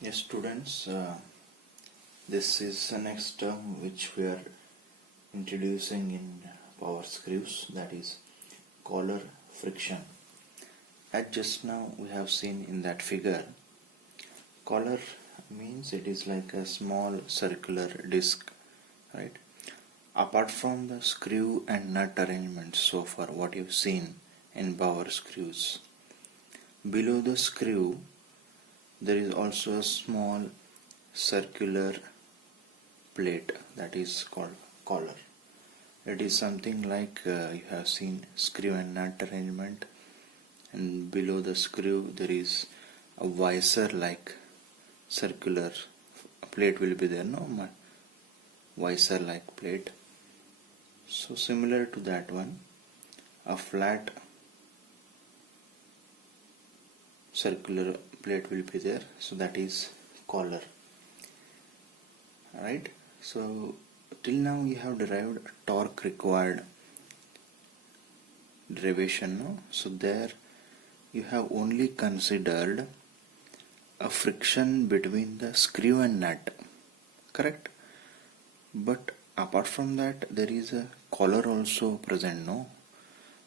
Yes, students, this is the next term which we are introducing in power screws, that is collar friction. As just now we have seen in that figure, collar means it is like a small circular disc, right? Apart from the screw and nut arrangement so far what you've seen in power screws, below the screw there is also a small circular plate that is called collar. It is something like you have seen screw and nut arrangement, and below the screw there is a visor like circular plate will be there, no, visor like plate. So similar to that one, a flat circular plate will be there, so that is collar, right? So till now we have derived torque required derivation, no? So there you have only considered a friction between the screw and nut, correct? But apart from that there is a collar also present, no?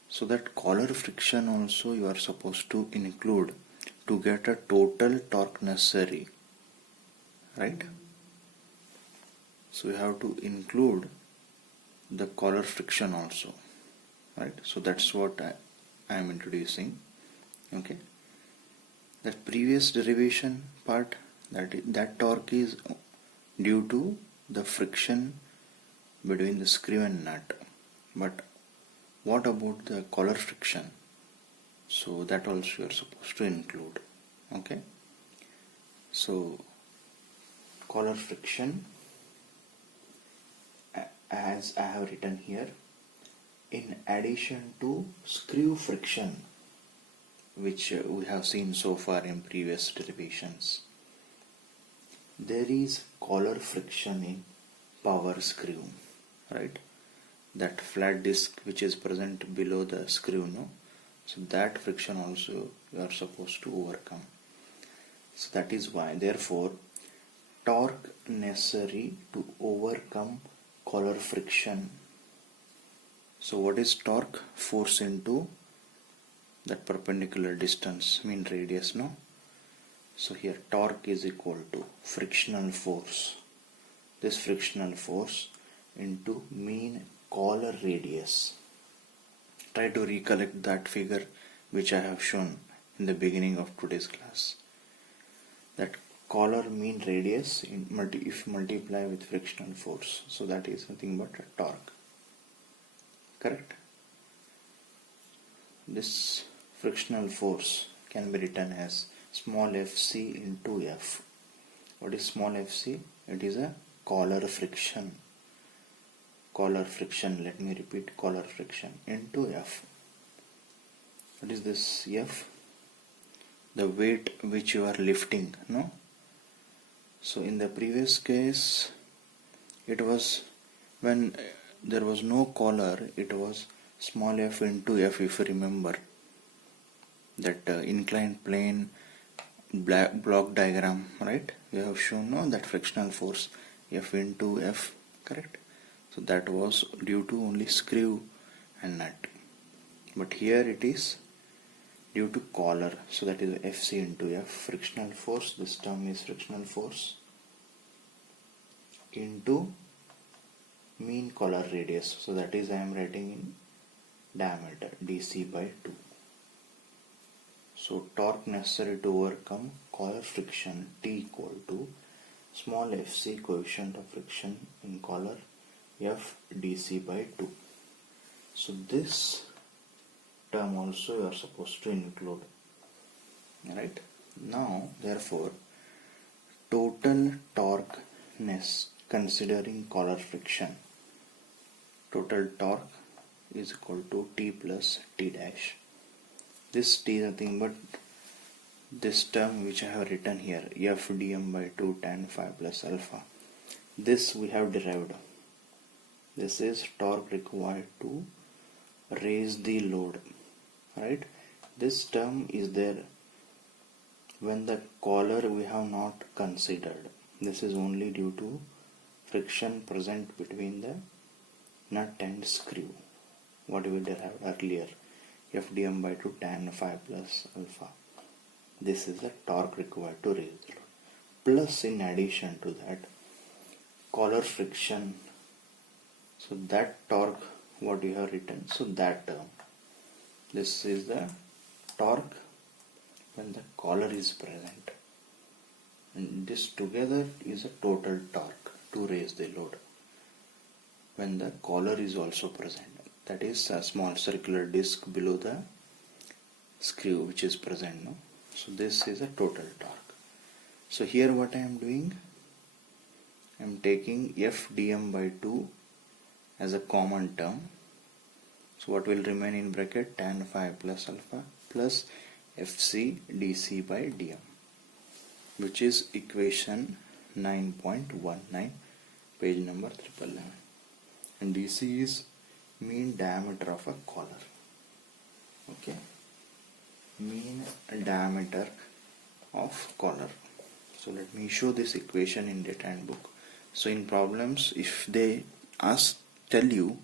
So that collar friction also you are supposed to include to get a total torque necessary, right? So we have to include the collar friction also, right? So that's what I am introducing. Okay, that previous derivation part, that torque is due to the friction between the screw and nut. But what about the collar friction? So that also you are supposed to include. Okay, so collar friction, as I have written here, in addition to screw friction which we have seen so far in previous derivations, there is collar friction in power screw, right? That flat disc which is present below the screw, no? So that friction also you are supposed to overcome. So that is why, therefore, torque necessary to overcome collar friction. So what is torque? Force into that perpendicular distance, mean radius, no? So here torque is equal to frictional force, this frictional force into mean collar radius. Try to recollect that figure which I have shown in the beginning of today's class. That collar mean radius if multiply with frictional force, so that is nothing but a torque, correct? This frictional force can be written as small fc into F. What is small fc? It is a collar friction. Collar friction, let me repeat, collar friction into F. What is this F? The weight which you are lifting, no? So in the previous case it was, when there was no collar, it was small f into F, if you remember that inclined plane block diagram, right? We have shown, no, that frictional force F into F, correct? So that was due to only screw and nut, but here it is due to collar, so that is Fc into F, frictional force, this term is frictional force, into mean collar radius, so that is I am writing in diameter dc by 2. So torque necessary to overcome collar friction T equal to small fc, coefficient of friction in collar, F dc by 2. So this term also you are supposed to include, right? Now therefore total torque considering collar friction, total torque is equal to T plus T dash. This T is nothing but this term which I have written here, F dm by 2 tan phi plus alpha. This we have derived. This is torque required to raise the load, right? This term is there when the collar we have not considered. This is only due to friction present between the nut and screw. What we derived earlier, Fdm by 2 tan phi plus alpha. This is the torque required to raise the load. Plus, in addition to that, collar friction. So that torque, what you have written, so that term. This is the torque when the collar is present. And this together is a total torque to raise the load when the collar is also present. That is a small circular disc below the screw which is present. No? So this is a total torque. So here what I am doing, I am taking F dm by 2 as a common term. So what will remain in bracket, tan phi plus alpha plus Fc dc by dm, which is equation 9.19, page number 11. And dc is mean diameter of a collar. Okay, mean diameter of collar. So let me show this equation in data and book. So in problems, if they tell you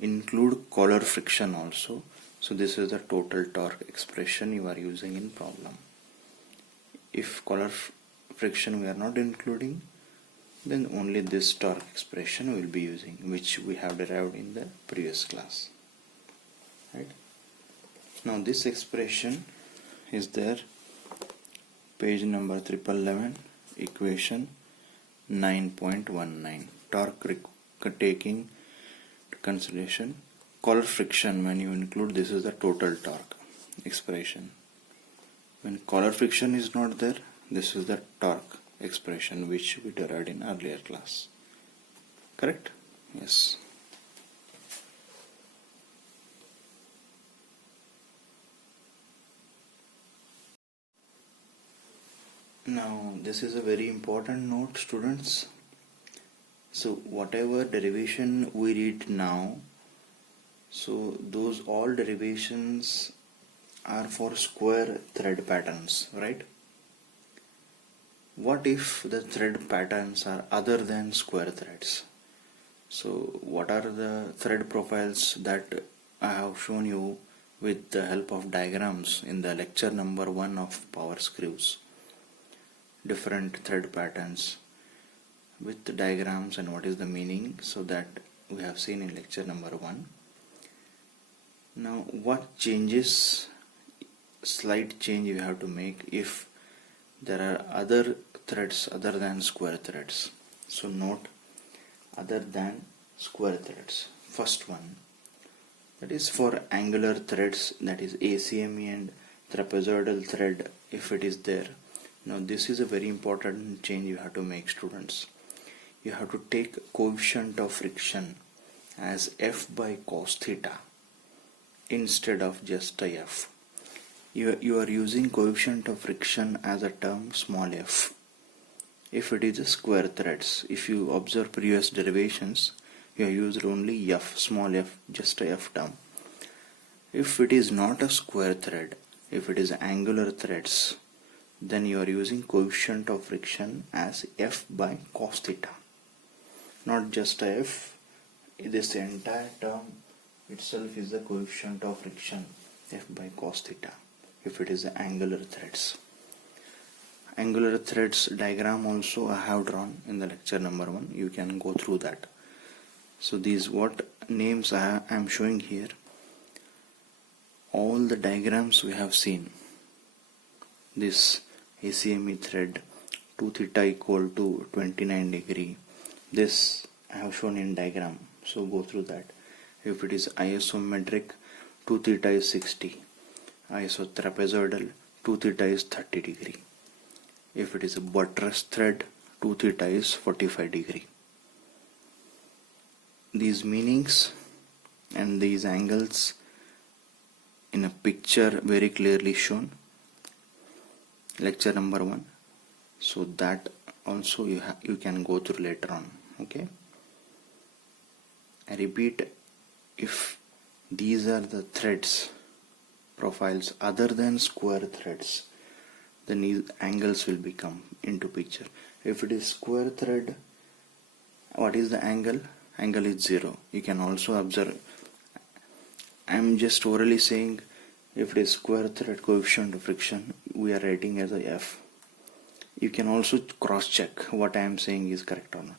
include collar friction also, so this is the total torque expression you are using in problem. If collar friction we are not including, then only this torque expression we will be using, which we have derived in the previous class. Right? Now this expression is there, page number 1111, equation 9.19. Torque taking to consideration collar friction, when you include, this is the total torque expression. When collar friction is not there, this is the torque expression which we derived in earlier class. Correct? Yes. Now this is a very important note, students. So whatever derivation we read now, so those all derivations are for square thread patterns, right? What if the thread patterns are other than square threads? So what are the thread profiles that I have shown you with the help of diagrams in the lecture number 1 of power screws? Different thread patterns with the diagrams and what is the meaning, so that we have seen in lecture number 1. Now what changes, slight change you have to make if there are other threads other than square threads. So note, other than square threads. First one, that is for angular threads, that is ACME and trapezoidal thread, if it is there. Now this is a very important change you have to make, students. You have to take coefficient of friction as F by cos theta instead of just a F. You are using coefficient of friction as a term small f if it is a square threads. If you observe previous derivations, you have used only f, small f, just a f term. If it is not a square thread, if it is angular threads, then you are using coefficient of friction as F by cos theta, not just a F. This entire term itself is the coefficient of friction, F by cos theta, if it is the angular threads. Angular threads diagram also I have drawn in the lecture number 1. You can go through that. So these what names I am showing here, all the diagrams we have seen. This ACME thread 2 theta equal to 29 degree. This I have shown in diagram, so go through that. If it is isometric, 2 theta is 60. Isotrapezoidal, 2 theta is 30 degree. If it is a buttress thread, 2 theta is 45 degree. These meanings and these angles in a picture very clearly shown, lecture number 1, so that also you can go through later on. Okay, I repeat, if these are the threads profiles other than square threads, then these angles will become into picture. If it is square thread, what is the angle? Angle is 0. You can also observe. I am just orally saying, if it is square thread coefficient of friction, we are writing as a F. You can also cross check what I am saying is correct or not.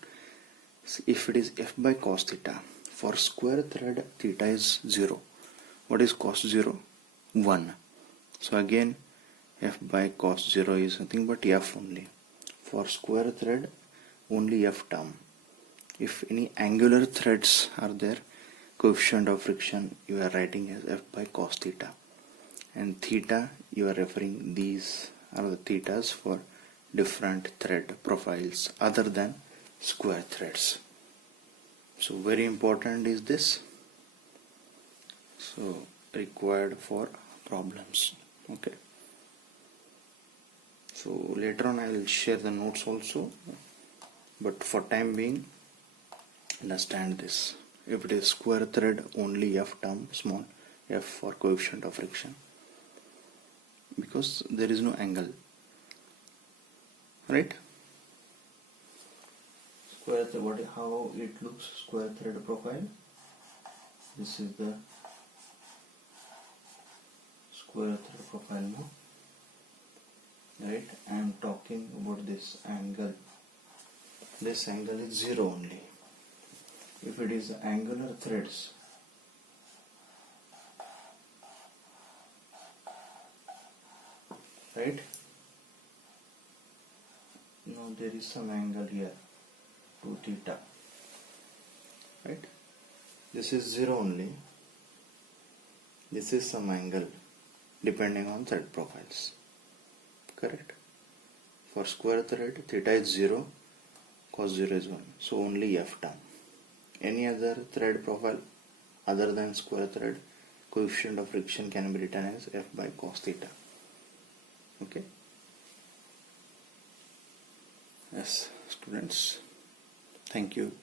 If it is F by cos theta, for square thread theta is 0. What is cos 0? 1. So again F by cos 0 is nothing but F only. For square thread only F term. If any angular threads are there, coefficient of friction you are writing as F by cos theta, and theta you are referring, these are the thetas for different thread profiles other than square threads. So very important is this, so required for problems. Okay, so later on I will share the notes also, but for time being understand this. If it is square thread, only F term, small f for coefficient of friction, because there is no angle, right? Square thread, what, how it looks, square thread profile. This is the square thread profile now, right? I am talking about this angle. This angle is 0 only. If it is angular threads, right? Now there is some angle here, 2 theta, right? This is 0 only. This is some angle depending on thread profiles, correct? For square thread, theta is 0, cos 0 is 1, so only F term. Any other thread profile other than square thread, coefficient of friction can be written as F by cos theta. Okay. Yes, students, thank you.